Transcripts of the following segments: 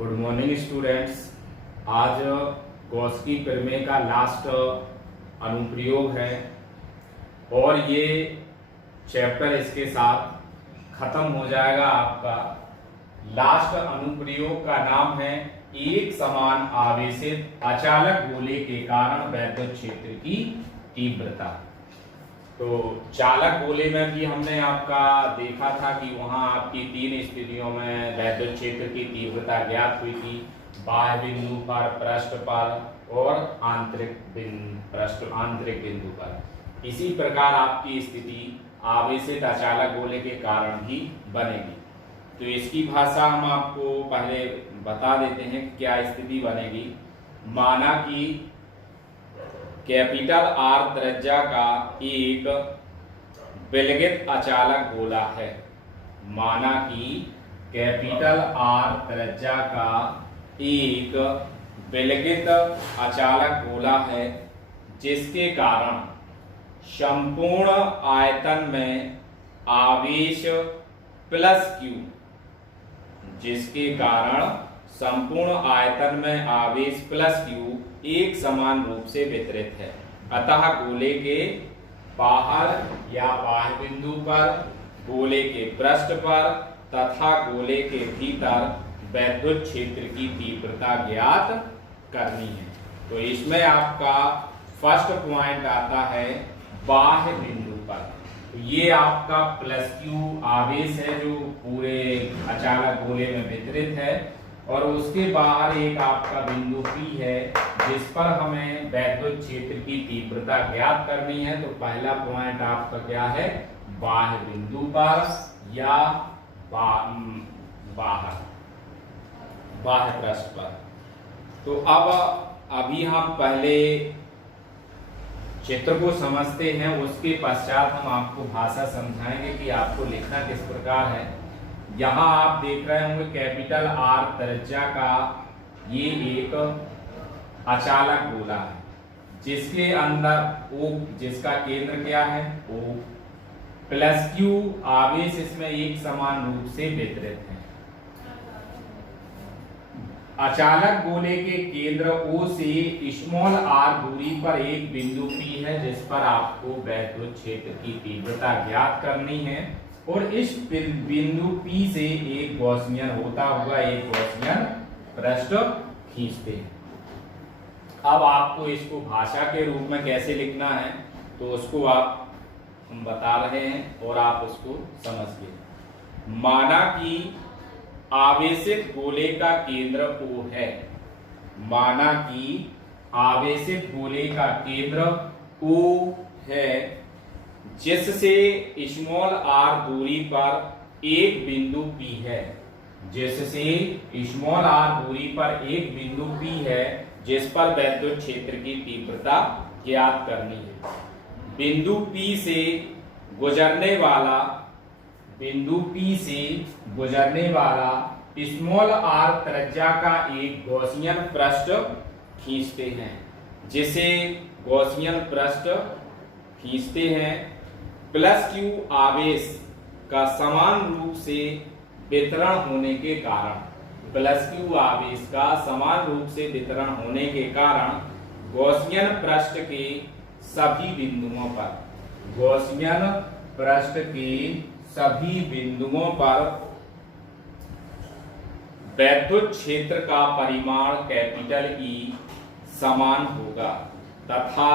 Good morning students. आज गॉस्की प्रमेय का लास्ट अनुप्रयोग है और ये चैप्टर इसके साथ खत्म हो जाएगा। आपका लास्ट अनुप्रयोग का नाम है एक समान आवेशित अचालक गोले के कारण वैद्युत क्षेत्र की तीव्रता। तो चालक गोले में भी हमने आपका देखा था कि वहां आपकी तीन स्थितियों में वैद्युत क्षेत्र की तीव्रता ज्ञात हुई थी, बाह्य बिंदु पर, पृष्ठ पर और आंतरिक बिंदु पर। इसी प्रकार आपकी स्थिति आवेशित अचालक गोले के कारण भी बनेगी। तो इसकी भाषा हम आपको पहले बता देते हैं कि क्या स्थिति बनेगी। माना कि कैपिटल आर त्रिज्या का एक विलगित अचालक गोला है। माना कि कैपिटल आर त्रिज्या का एक विलगित अचालक गोला है जिसके कारण संपूर्ण आयतन में आवेश प्लस Q, जिसके कारण संपूर्ण आयतन में आवेश प्लस Q एक समान रूप से वितरित है। अतः गोले के बाहर या बाह्य बिंदु पर, गोले के पृष्ठ पर तथा गोले के भीतर वैद्युत क्षेत्र की तीव्रता ज्ञात करनी है। तो इसमें आपका फर्स्ट पॉइंट आता है बाह्य बिंदु पर। तो ये आपका प्लस Q आवेश है जो पूरे अचालक गोले में वितरित है और उसके बाहर एक आपका बिंदु P है जिस पर हमें वैद्युत क्षेत्र की तीव्रता ज्ञात करनी है। तो पहला पॉइंट आपका क्या है, बाह्य बिंदु पर या बाह्य पृष्ठ पर। तो अब अभी हम पहले चित्र को समझते हैं, उसके पश्चात हम आपको भाषा समझाएंगे कि आपको लिखना किस प्रकार है। यहाँ आप देख रहे होंगे कैपिटल आर त्रिज्या का ये एक अचालक गोला है जिसके अंदर O, जिसका केंद्र क्या है O, प्लस Q आवेश इसमें एक समान रूप से वितरित है। अचालक गोले के केंद्र O से स्मॉल r दूरी पर एक बिंदु P है जिस पर आपको वैद्युत क्षेत्र की तीव्रता ज्ञात करनी है और इस बिंदु P से एक गॉसियन होता हुआ एक गॉसियन पृष्ठ खींचते हैं। अब आपको इसको भाषा के रूप में कैसे लिखना है तो उसको हम बता रहे हैं और आप उसको समझिए। माना कि आवेशित गोले का केंद्र O है। माना कि आवेशित गोले का केंद्र O है जिससे स्मॉल r दूरी पर एक बिंदु P है। जिससे स्मॉल r दूरी पर एक बिंदु P है जिस पर वैद्युत क्षेत्र की तीव्रता ज्ञात करनी है। बिंदु P से गुजरने वाला स्मॉल r त्रिज्या का एक गॉसियन पृष्ठ खींचते हैं। जिसे गॉसियन पृष्ठ खींचते हैं प्लस Q आवेश का समान रूप से वितरण होने के कारण, प्लस Q आवेश का समान रूप से वितरण होने के कारण गॉसियन पृष्ठ के सभी बिंदुओं पर वैद्युत क्षेत्र का परिमाण कैपिटल E समान होगा तथा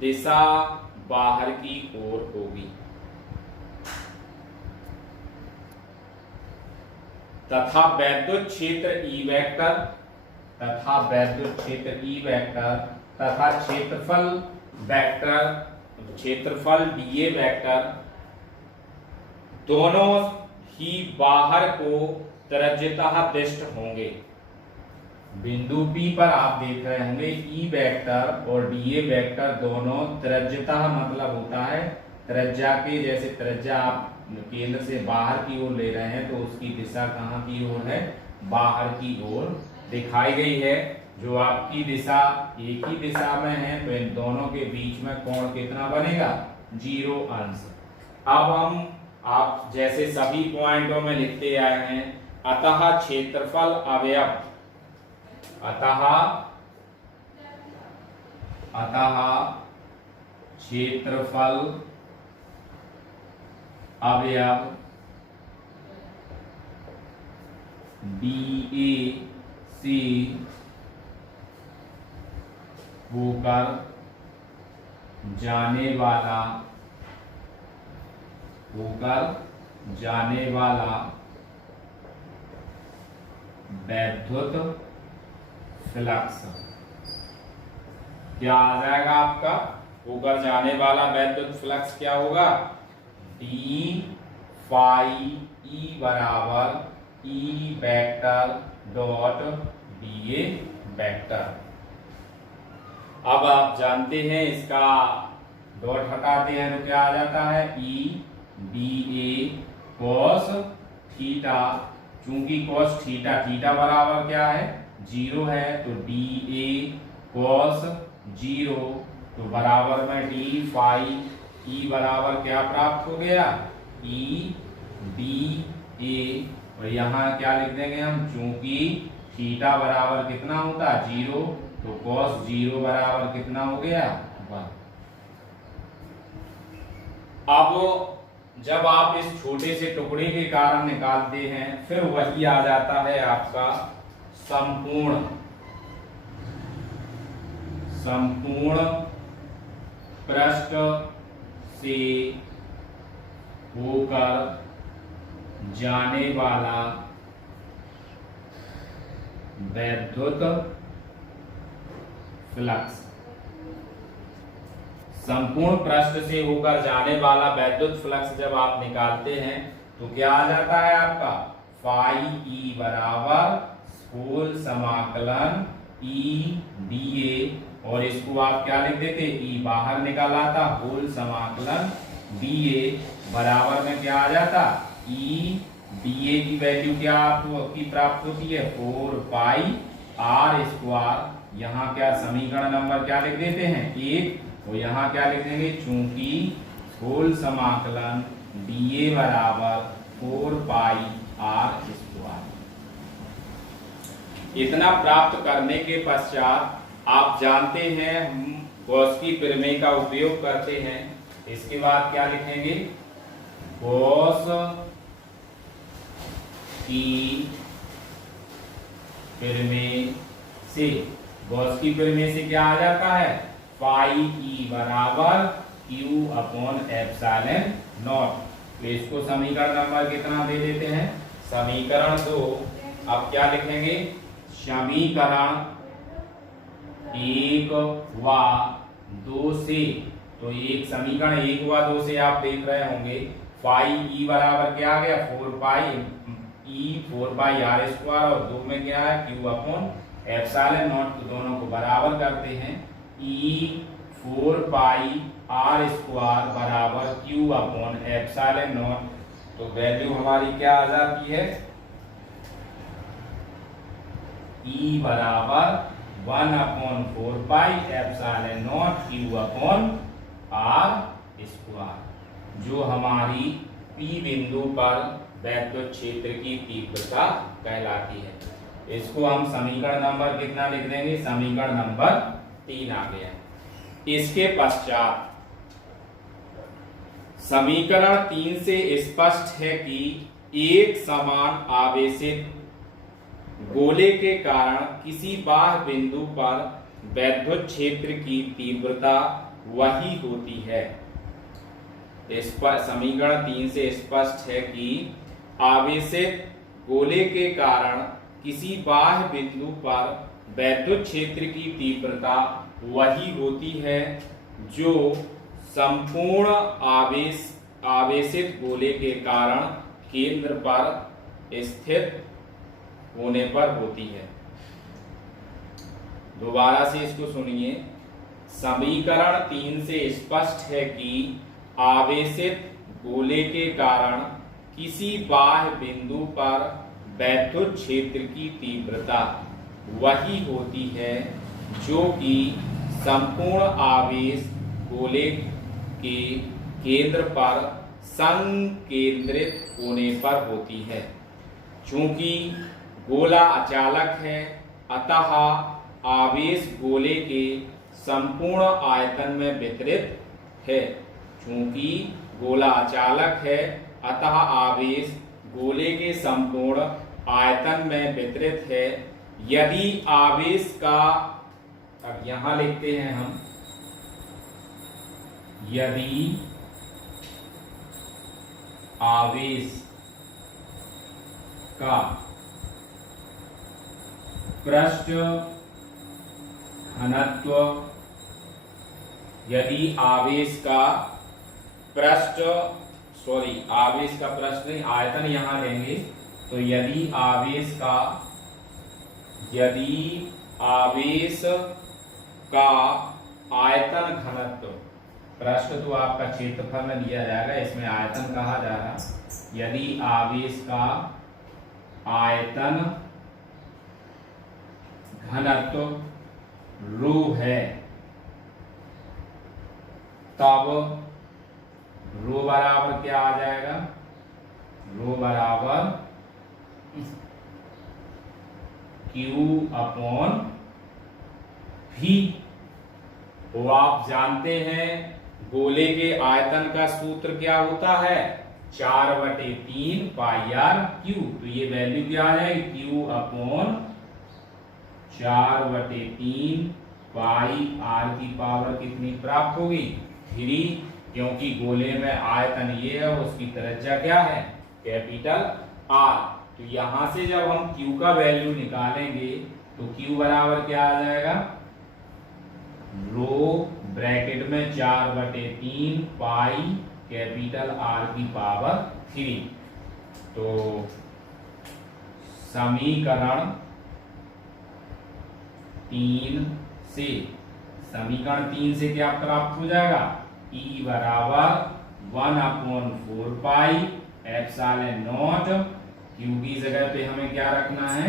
दिशा बाहर की ओर होगी। तथा वैद्युत क्षेत्र E वेक्टर तथा क्षेत्रफल dA वेक्टर दोनों ही बाहर को त्रिज्यतः दिष्ट होंगे। बिंदु P पर आप देख रहे होंगे E वेक्टर और dA वेक्टर दोनों त्रिज्यतः मतलब होता है त्रिज्या के, जैसे त्रिज्या आप केंद्र से बाहर की ओर ले रहे हैं तो उसकी दिशा कहाँ की ओर है, बाहर की ओर दिखाई गई है। जो आपकी दिशा एक ही दिशा में है तो इन दोनों के बीच में कोण कितना बनेगा, 0 अंश। अब आप जैसे सभी पॉइंटों में लिखते आए हैं, अतः क्षेत्रफल अवयव अतः क्षेत्रफल अवयव BAC होकर जाने वाला वैद्युत फ्लक्स क्या आ जाएगा आपका? होकर जाने वाला वैद्युत फ्लक्स क्या होगा? D phi E बराबर E vector dot BA vector. अब आप जानते हैं इसका डॉट हटाते हैं तो क्या आ जाता है? E BA cos थीटा, चूंकि cos थीटा बराबर क्या है? 0 है, तो DA cos 0 तो बराबर में D phi E बराबर क्या प्राप्त हो गया? E BA, और यहाँ क्या लिख देंगे हम? चूंकि थीटा बराबर कितना होता है? 0, तो cos 0 बराबर कितना हो गया? 1। अब जब आप इस छोटे से टुकड़े के कारण निकालते हैं फिर वही आ जाता है आपका संपूर्ण पृष्ठ से होकर जाने वाला वैद्युत फ्लक्स। संपूर्ण पृष्ठ से होकर जाने वाला वैद्युत फ्लक्स जब आप निकालते हैं तो क्या आ जाता है आपका? फाई E बराबर होल समाकलन E DA, और इसको आप क्या लिख देते? E बाहर निकाल आता, होल समाकलन DA बराबर में क्या आ जाता? E DA की वैल्यू क्या आपकी प्राप्त होती है? 4 पाई R स्क्वायर। यहाँ क्या समीकरण नंबर क्या लिख देते हैं? 1, तो यहाँ क्या लिख देंगे? चूंकि होल समाकलन DA बराबर 4 पाई R स्क्वायर। इतना प्राप्त करने के पश्चात आप जानते हैं हम गॉस-की प्रमेय का उपयोग करते हैं। इसके बाद क्या लिखेंगे? गॉस की प्रमेय से, गॉस की प्रमेय से क्या आ जाता है? फाई E बराबर Q अपॉन एप्सिलॉन नॉट। तो इसको समीकरण नंबर कितना दे देते हैं? समीकरण 2। अब क्या लिखेंगे? समीकरण 1 व 2 से, तो एक समीकरण 1 व 2 से आप देख रहे होंगे फाई E बराबर क्या आ गया? 4 पाई R स्क्वायर, और 2 में क्या है? Q upon epsilon naught. तो दोनों को बराबर करते हैं। E 4 पाई R स्क्वायर बराबर Q अपॉन एप्सिलॉन नॉट। तो वैल्यू हमारी क्या आ जाती है? E बराबर 1 upon 4 pi epsilon not Q upon R square, जो हमारी P बिंदु पर वैद्युत क्षेत्र की तीव्रता कहलाती है। इसको हम समीकरण नंबर कितना लिख देंगे? समीकरण नंबर 3 आ गया। इसके पश्चात समीकरण 3 से स्पष्ट है कि एक समान आवेशित गोले के कारण किसी बाह्य बिंदु पर वैद्युत क्षेत्र की तीव्रता वही होती है। समीकरण 3 से स्पष्ट है कि आवेशित गोले के कारण किसी बाह्य बिंदु पर वैद्युत क्षेत्र की तीव्रता वही होती है जो संपूर्ण आवेशित गोले के कारण केंद्र पर स्थित होने पर होती है। दोबारा से इसको सुनिए। समीकरण 3 से स्पष्ट है कि आवेशित गोले के कारण किसी बाह्य बिंदु पर वैद्युत क्षेत्र की तीव्रता वही होती है जो कि संपूर्ण आवेश गोले के केंद्र पर संकेंद्रित होने पर होती है। चूंकि गोला अचालक है अतः आवेश गोले के संपूर्ण आयतन में वितरित है। चूंकि गोला अचालक है अतः आवेश गोले के संपूर्ण आयतन में वितरित है। यदि आवेश का, अब यहां लिखते हैं हम, यदि आवेश का पृष्ठ घनत्व, यदि आवेश का पृष्ठ, आवेश का पृष्ठ नहीं, आयतन यहां लेंगे, तो यदि आवेश का आयतन घनत्व, पृष्ठ तो आपका क्षेत्रफल में लिया जाएगा, इसमें आयतन कहा जा रहा है। यदि आवेश का आयतन घनत्व रो है, तब रो बराबर क्या आ जाएगा? रो बराबर क्यू अपॉन भी। वो आप जानते हैं गोले के आयतन का सूत्र क्या होता है? 4/3 पाई आर क्यू। तो ये वैल्यू क्या आ जाएगी? क्यू अपॉन 4/3 पाई आर की पावर कितनी प्राप्त होगी? 3, क्योंकि गोले में आयतन ये है, उसकी त्रिज्या क्या है? Capital R. तो यहां से जब हम Q का वैल्यू निकालेंगे तो Q बराबर क्या आ जाएगा? रो ब्रैकेट में 4/3 पाई कैपिटल आर की पावर 3। तो समीकरण 3 से क्या प्राप्त हो जाएगा? E बराबर 1/4 पाई एप्सिलॉन नॉट। Q की जगह पे हमें क्या रखना है?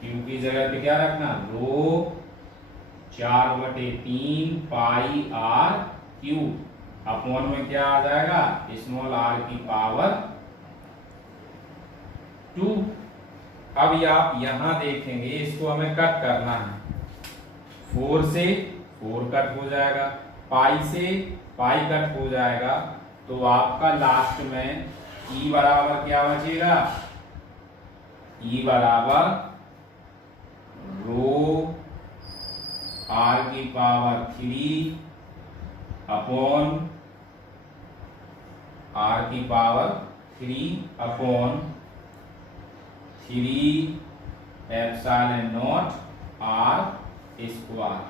Q की जगह पे क्या रखना? रो 4/3 पाई आर क्यू अपॉन में क्या आ जाएगा? स्मॉल आर की पावर 2। अब आप यहां देखेंगे, इसको हमें कट करना है। 4 से 4 कट हो जाएगा, पाई से पाई कट हो जाएगा, तो आपका लास्ट में E बराबर क्या बचेगा? E बराबर रो आर की पावर 3 अपॉन आर की power 3 upon 3 epsilon not are square.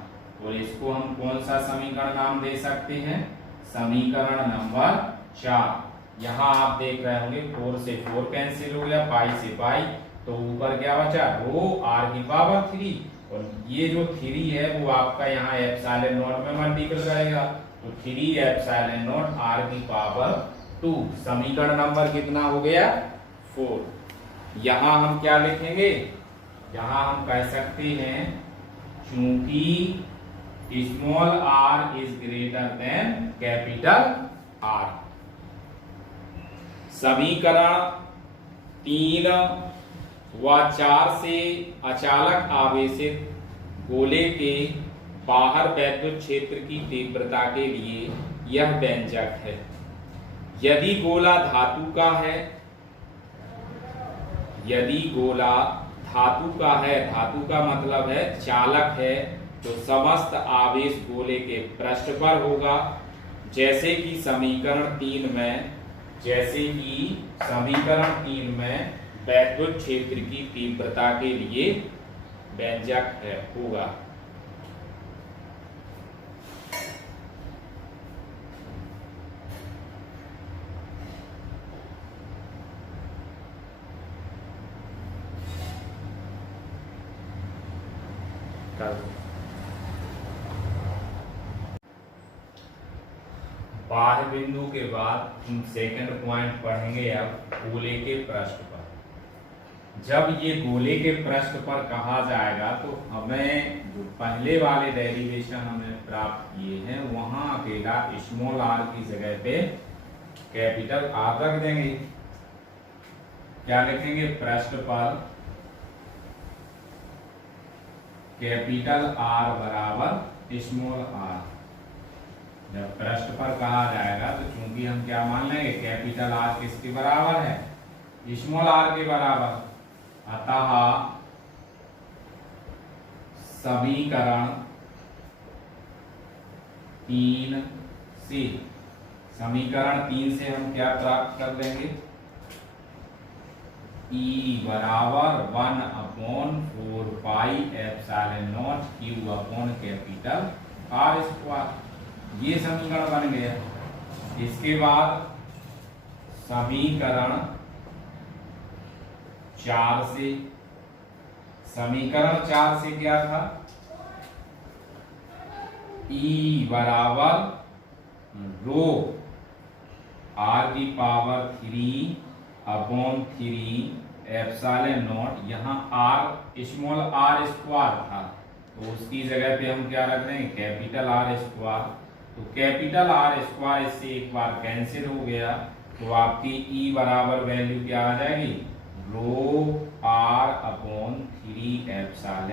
और इसको हम कौन सा समीकरण नाम दे सकते हैं? समीकरण नंबर 4। यहां आप देख रहे होंगे 4 से 4 कैंसिल हो गया, पाई से पाई, तो ऊपर क्या बचा? रो आर की पावर 3। और ये जो 3 है वो आपका यहाँ एप्सिलॉन नॉट में मल्टीपल करेगा, तो 3 एप्सिलॉन नॉट आर की पावर 2। समीकरण नंबर कितना हो गया? 4। यहां हम क्या लिखेंगे? यहां हम कह सकते हैं चूंकि small are is greater than capital R. समीकरण 3 व 4 से अचालक आवेशित गोले के बाहर वैद्युत क्षेत्र की तीव्रता के लिए यह व्यंजक है। यदि गोला धातु का है, यदि गोला धातु का है, धातु का मतलब है चालक है, तो समस्त आवेश गोले के पृष्ठ पर होगा। जैसे कि समीकरण 3 में वैद्युत क्षेत्र की तीव्रता के लिए व्यंजक है होगा। बाह्य बिंदु के बाद हम सेकंड पॉइंट पढ़ेंगे अब गोले के पृष्ठ पर। जब ये गोले के पृष्ठ पर कहा जाएगा तो हमें जो पहले वाले डेरिवेशन हमने प्राप्त किए हैं वहां अकेला स्मॉल आर की जगह पे कैपिटल आर रख देंगे। क्या लिखेंगे? पृष्ठ पर कैपिटल आर बराबर स्मॉल आर। जब पृष्ठ पर कहा जाएगा तो चूंकि हम क्या मान लेंगे, कैपिटल आर किसके बराबर है, स्मॉल आर के बराबर। अतः समीकरण 3 से, समीकरण 3 से हम क्या प्राप्त कर लेंगे, E बराबर 1/4 pi epsilon not Q upon capital R square. ये समीकरण बन गया। इसके बाद समीकरण 4 से, समीकरण 4 से क्या था, E बराबर रो r की पावर 3/3 एप्सिलॉन नॉट, यहाँ r स्मॉल r स्क्वायर था तो उसकी जगह पे हम क्या रख रहे हैं, कैपिटल आर स्क्वायर। तो कैपिटल आर स्क्वायर इससे एक बार कैंसिल हो गया तो आपकी E बराबर वैल्यू क्या आ जाएगी, रो r/3 एप्सिलॉन।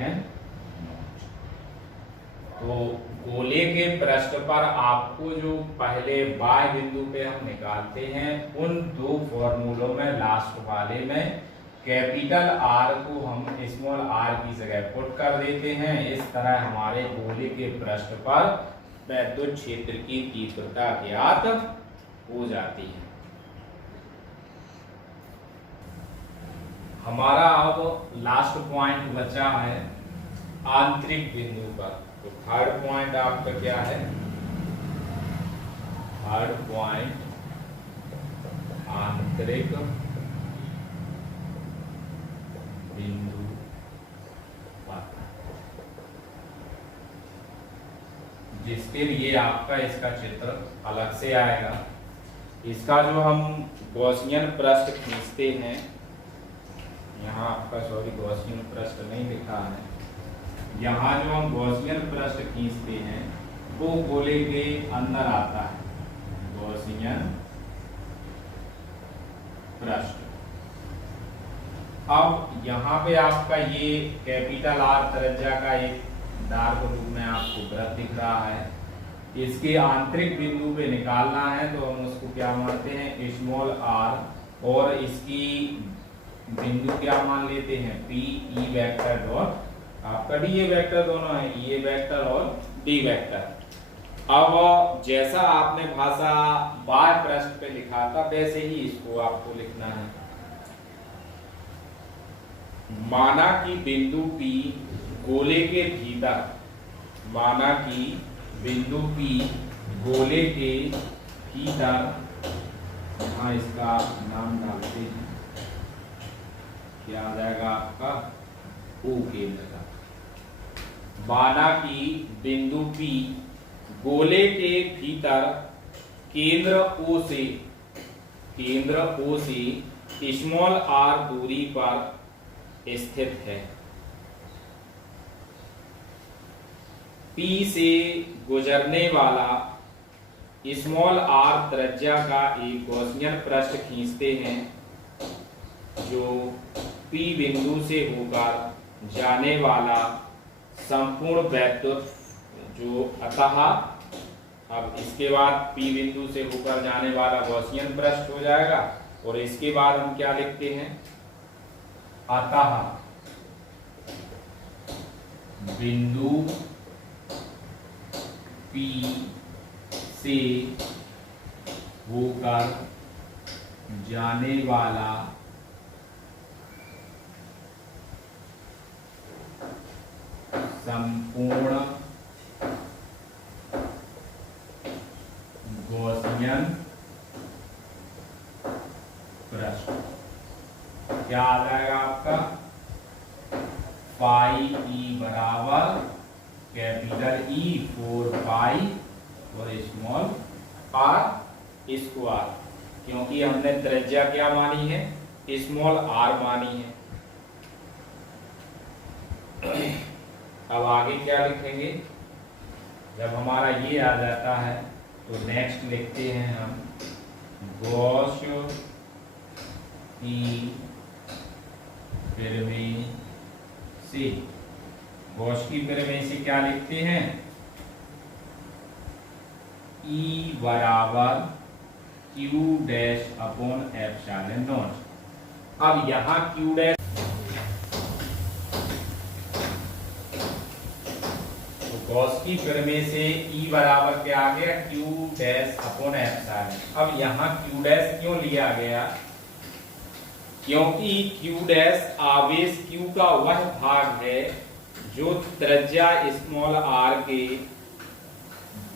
तो गोले के पृष्ठ पर आपको जो पहले बाय बिंदु पे हम निकालते हैं, उन दो फॉर्मूलों में लास्ट वाले में कैपिटल आर को हम स्मॉल आर की जगह पुट कर देते हैं। इस तरह हमारे गोले के पृष्ठ पर विद्युत क्षेत्र की तीव्रता ज्ञात हो जाती है। हमारा अब लास्ट पॉइंट बचा है आंतरिक बिंदु पर। तो थर्ड पॉइंट आपका क्या है, थर्ड पॉइंट आंतरिक बिंदु पर, जिसके लिए आपका इसका चित्र अलग से आएगा। इसका जो हम गॉसियन पृष्ठ खींचते हैं, यहाँ आपका सॉरी गॉसियन पृष्ठ नहीं लिखा है, यहाँ जो हम गॉसियन पृष्ठ खींचते हैं वो गोले के अंदर आता है, गॉसियन पृष्ठ। अब यहाँ पे आपका ये कैपिटल आर त्रिज्या का एक डार्क रूप में आपको वृत्त दिख रहा है। इसके आंतरिक बिंदु पे निकालना है तो हम उसको क्या मानते हैं, स्मॉल आर, और इसकी बिंदु क्या मान लेते हैं, पी ई वेक्टर डॉट आपका डी ए वेक्टर, दोनों है ई ए वेक्टर और डी वेक्टर। अब जैसा आपने भाषा बाय पृष्ठ पे लिखा था वैसे ही इसको आपको लिखना है। माना कि बिंदु P गोले के भीतर, माना कि बिंदु P गोले के भीतर, यहाँ इसका नाम डालते हैं, क्या आ जाएगा आपका, O केंद्र का। माना कि बिंदु P गोले के भीतर केंद्र O से, केंद्र O से स्मॉल r दूरी पर स्थित है। P से गुजरने वाला स्मॉल r त्रिज्या का एक गॉसियन पृष्ठ खींचते हैं जो P बिंदु से होकर जाने वाला संपूर्ण वैद्युत जो, अतः अब इसके बाद P बिंदु से होकर जाने वाला गॉसियन पृष्ठ हो जाएगा। और इसके बाद हम क्या लिखते हैं, अतः बिंदु P से होकर जाने वाला संपूर्ण गॉसियन पृष्ठ क्या आ जाएगा आपका, पाई ई बराबर कैपिटल ई 4 पाई और स्मॉल आर स्क्वायर, क्योंकि हमने त्रिज्या क्या मानी है, स्मॉल आर मानी है। अब आगे क्या लिखेंगे, जब हमारा ये आ जाता है तो नेक्स्ट लिखते हैं हम गॉस की फिल्मी से गॉस की प्रमेय से क्या लिखते हैं, E बराबर Q dash upon epsilon not. अब यहाँ Q डैश, तो गॉस की प्रमेय से E बराबर क्या आ गया, Q डैश अपॉन एप्सिलॉन। अब यहाँ Q डैश क्यों लिया गया, क्योंकि Q डैश आवेश Q का वह भाग है जो त्रिज्या स्मॉल r के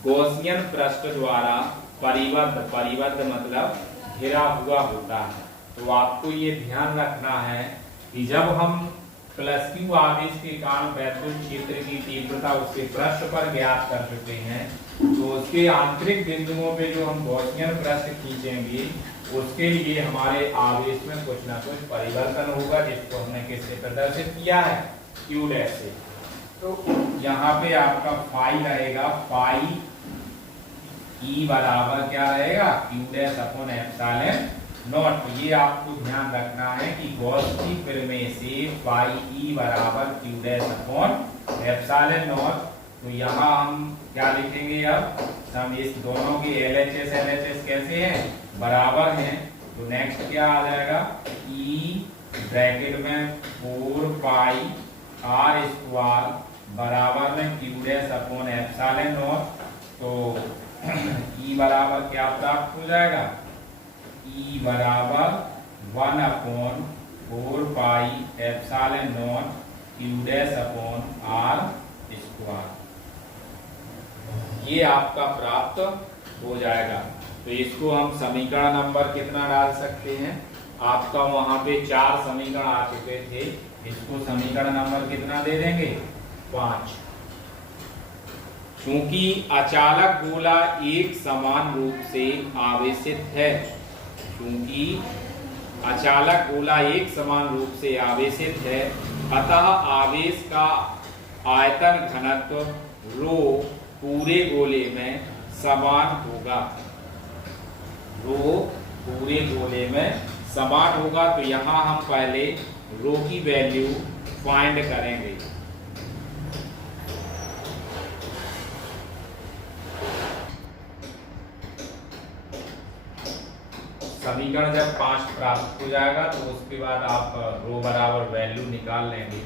गॉसियन पृष्ठ द्वारा परिबद्ध मतलब घिरा हुआ होता है। तो आपको ये ध्यान रखना है कि जब हम प्लस क्यू आवेश के कारण वैद्युत क्षेत्र की तीव्रता उसके पृष्ठ पर ज्ञात कर चुके हैं, तो उसके आंतरिक बिंदुओं पे जो हम गॉसियन पृष्ठ खींचेंगे उसके लिए हमारे आवेश में कुछ ना कुछ परिवर्तन होगा, जिसको हमने किससे प्रदर्शित किया है, क्यू डैश से। तो यहाँ पे आपका फाई रहेगा, फाई ई बराबर क्या रहेगा, Q dash upon epsilon naught. तो ये आपको ध्यान रखना है कि गॉस की प्रमेय से फाई ई बराबर Q dash upon epsilon naught. तो यहाँ हम क्या लिखेंगे, अब हम इस दोनों की LHS कैसे हैं, बराबर हैं। तो नेक्स्ट क्या आ जाएगा, ई ब्रैकेट में 4 पाई r स्क्वायर बराबर में Q dash upon epsilon naught. तो ई बराबर क्या प्राप्त हो जाएगा, ई बराबर 1 upon 4 pi epsilon not Q dash upon r square, ये आपका प्राप्त हो जाएगा। तो इसको हम समीकरण नंबर कितना डाल सकते हैं, आपका वहां पे 4 समीकरण आ चुके थे, इसको समीकरण नंबर कितना दे देंगे, 5। चूंकि अचालक गोला एक समान रूप से आवेशित है, चूंकि अचालक गोला एक समान रूप से आवेशित है, अतः आवेश का आयतन घनत्व रो पूरे गोले में समान होगा, रो पूरे गोले में समान होगा। तो यहाँ हम पहले रो की वैल्यू फाइंड करेंगे। समीकरण जब 5 प्राप्त हो जाएगा तो उसके बाद आप रो बराबर वैल्यू निकाल लेंगे,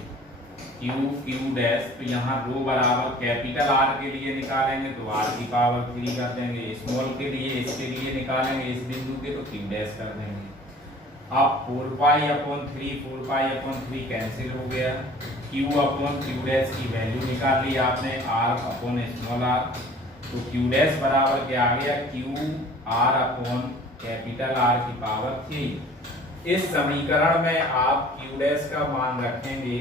क्यू डैश। तो यहाँ रो बराबर कैपिटल R के लिए निकालेंगे तो R की पावर 3 कर देंगे, स्मॉल के लिए इसके लिए निकालेंगे इस बिंदु के तो क्यू डैश कर देंगे। अब 4 पाई अपॉन 3 कैंसिल हो गया, क्यू अपॉन क्यू डैश की वैल्यू निकाल ली आपने, R अपॉन स्मॉल r। तो क्यू डैश बराबर क्या आ गया, Q R upon capital R की पावर 3। इस समीकरण में आप क्यू डैश का मान रखेंगे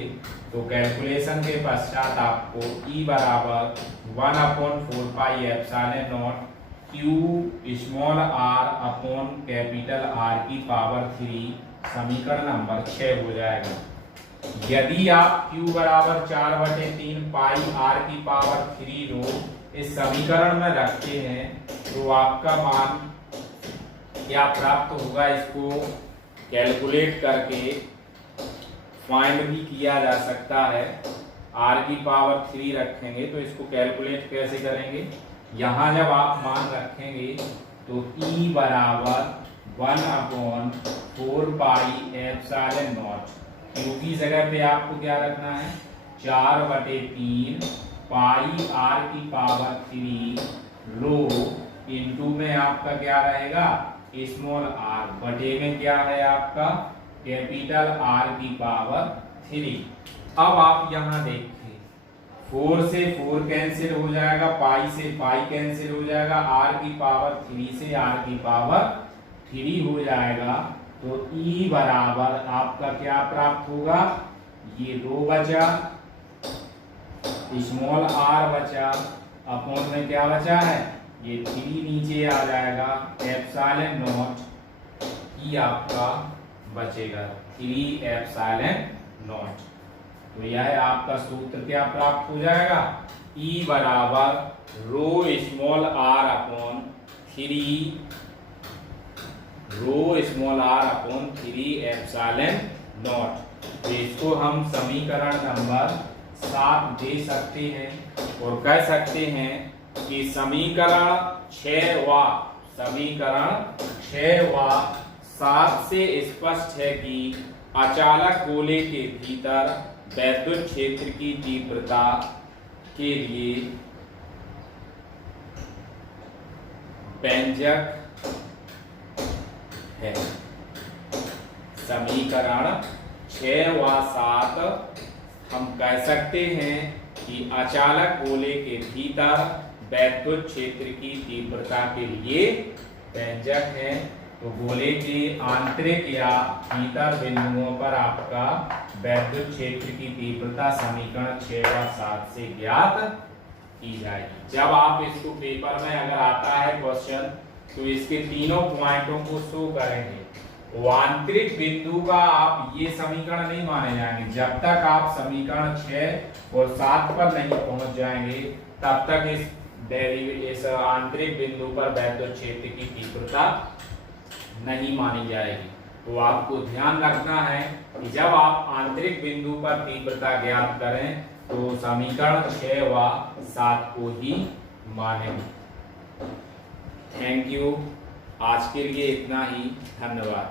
तो कैलकुलेशन के पश्चात आपको E बराबर 1 upon 4 pi epsilon not Q small r upon capital R की पावर 3 समीकरण नंबर 6 हो जाएगा। यदि आप Q बराबर 4/3 पाई R की पावर 3 रो इस समीकरण में रखते हैं तो आपका मान क्या प्राप्त होगा, इसको कैलकुलेट करके फाइंड भी किया जा सकता है। R की पावर 3 रखेंगे तो इसको कैलकुलेट कैसे करेंगे, यहाँ जब आप मान रखेंगे तो E बराबर 1 upon 4 pi epsilon not, Q की जगह पे आपको क्या रखना है, 4/3 पाई R की पावर 3 रो इनटू में आपका क्या रहेगा, स्मॉल r, बटे में क्या है आपका कैपिटल R की पावर 3। अब आप यहाँ देखिए 4 से 4 कैंसिल हो जाएगा, पाई से पाई कैंसिल हो जाएगा, R की पावर 3 से R की पावर 3 हो जाएगा। तो E बराबर आपका क्या प्राप्त होगा, ये रो बचा, स्मॉल r बचा, अपॉन में क्या बचा है, ये 3 नीचे आ जाएगा, एप्सिलॉन नॉट ई आपका बचेगा 3 एप्सिलॉन नॉट। तो यह आपका सूत्र क्या प्राप्त हो जाएगा, E बराबर rho small r upon 3 epsilon naught. तो इसको हम समीकरण नंबर 7 दे सकते हैं और कह सकते हैं कि समीकरण 6 व 7 से स्पष्ट है कि अचालक गोले के भीतर वैद्युत क्षेत्र की तीव्रता के लिए व्यंजक है। समीकरण 6 व 7 हम कह सकते हैं कि अचालक गोले के भीतर वैद्युत क्षेत्र की तीव्रता के लिए व्यंजक है। तो गोले के आंतरिक या भीतर बिंदुओं पर आपका वैद्युत क्षेत्र की तीव्रता समीकरण 6 व 7 से ज्ञात की जाएगी। जब आप इसको पेपर में अगर आता है क्वेश्चन तो इसके तीनों पॉइंटों को शो करेंगे। आंतरिक बिंदु का आप ये समीकरण नहीं माने जाएंगे जब तक आप समीकरण 6 और 7 पर नहीं पहुंच जाएंगे, तब तक इस आंतरिक बिंदु पर वैद्युत क्षेत्र की तीव्रता नहीं मानी जाएगी। तो आपको ध्यान रखना है कि जब आप आंतरिक बिंदु पर तीव्रता ज्ञात करें तो समीकरण 6 व 7 को ही मानेंगे। Thank you. आज के लिए इतना ही। धन्यवाद।